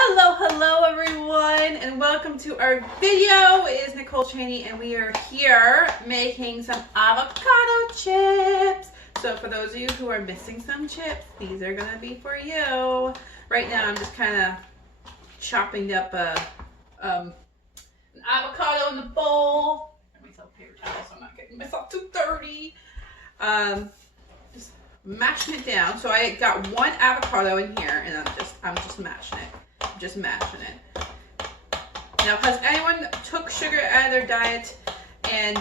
Hello everyone, and welcome to our video. It is Nicole Cheney, and we are here making some avocado chips. So for those of you who are missing some chips, these are gonna be for you. Right now I'm just kind of chopping up an avocado in the bowl. Get myself a paper towel so I'm not getting myself too dirty. Just mashing it down. So I got one avocado in here, and I'm just mashing it. Just mashing it. Now, has anyone took sugar out of their diet and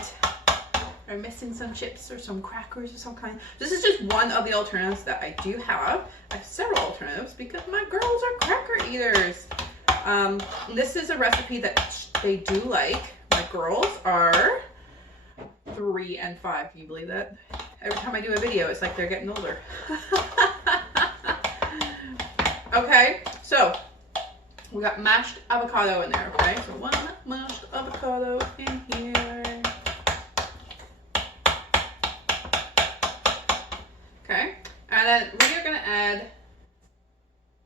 are missing some chips or some crackers or some kind? This is just one of the alternatives that I do have. I have several alternatives because my girls are cracker eaters. This is a recipe that they do like. My girls are 3 and 5. Can you believe that? Every time I do a video, it's like they're getting older. Okay, so we got mashed avocado in there, okay? So one mashed avocado in here. Okay, and then we are gonna add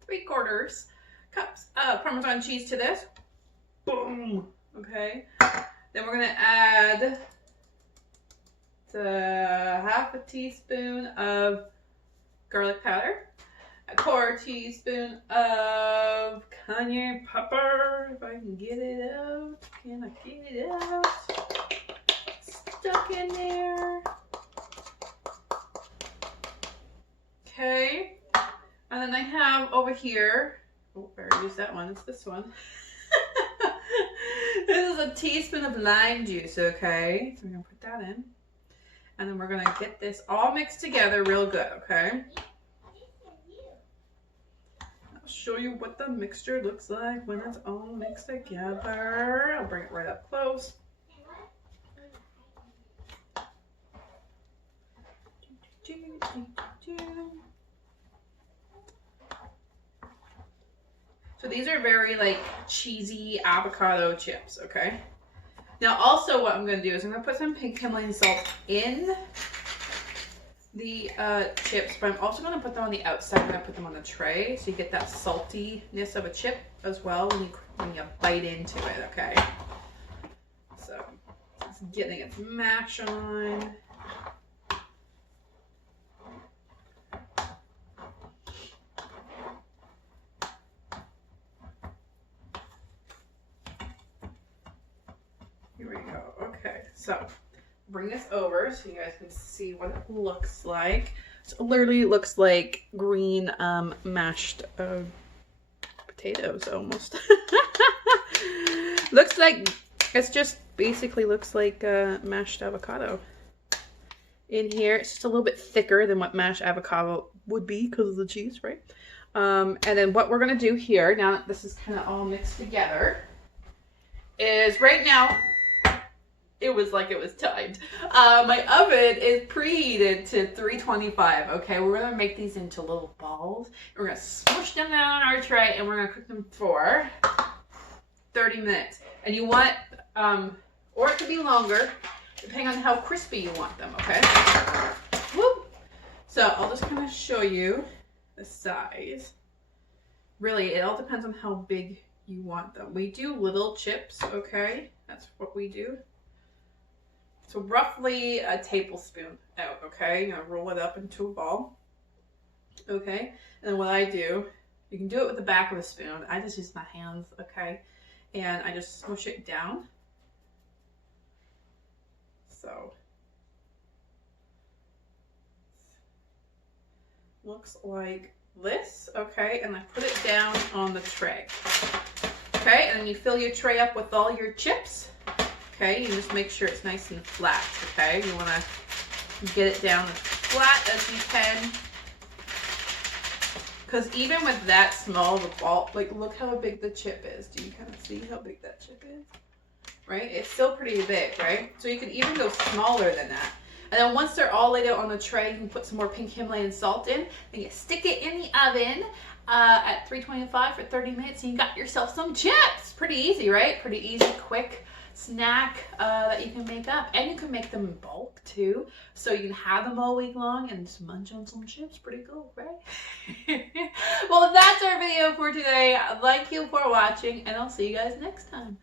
3/4 cups of Parmesan cheese to this. Boom, okay? Then we're gonna add half a teaspoon of garlic powder. 1/4 teaspoon of cayenne pepper. If I can get it out. Can I get it out? Stuck in there. Okay. And then I have over here, oh, I already used that one. It's this one. This is a teaspoon of lime juice, okay? So we're going to put that in. And then we're going to get this all mixed together real good, okay? Show you what the mixture looks like when it's all mixed together. I'll bring it right up close. So these are very like cheesy avocado chips, okay? Now also what I'm going to do is I'm going to put some pink Himalayan salt in the chips, but I'm also going to put them on the outside. I'm going to put them on the tray so you get that saltiness of a chip as well when you bite into it, okay? So it's getting its mash on. Here we go. Okay, so bring this over so you guys can see what it looks like. So it literally looks like green mashed potatoes almost. Looks like, it's just basically looks like mashed avocado. In here, it's just a little bit thicker than what mashed avocado would be because of the cheese, right? And then what we're gonna do here, now that this is kind of all mixed together, is right now, it was like it was timed. My oven is preheated to 325, okay? We're gonna make these into little balls. We're gonna smush them down on our tray and we're gonna cook them for 30 minutes. And you want, or it could be longer, depending on how crispy you want them, okay? Whoop. So I'll just kind of show you the size. Really, it all depends on how big you want them. We do little chips, okay? That's what we do. So roughly a tablespoon out, okay? You're gonna roll it up into a ball, okay? And then what I do, you can do it with the back of a spoon. I just use my hands, okay? And I just smush it down. So, looks like this, okay? And I put it down on the tray, okay? And then you fill your tray up with all your chips. Okay, you just make sure it's nice and flat, okay? You want to get it down as flat as you can. Because even with that small of a ball, like look how big the chip is. Do you kind of see how big that chip is? Right? It's still pretty big, right? So you can even go smaller than that. And then once they're all laid out on the tray, you can put some more pink Himalayan salt in. Then you stick it in the oven at 325 for 30 minutes, and you got yourself some chips. Pretty easy, right? Pretty easy, quick snack that you can make up. And you can make them in bulk too, so you can have them all week long and just munch on some chips. Pretty cool, right? Well, that's our video for today. Thank you for watching, and I'll see you guys next time.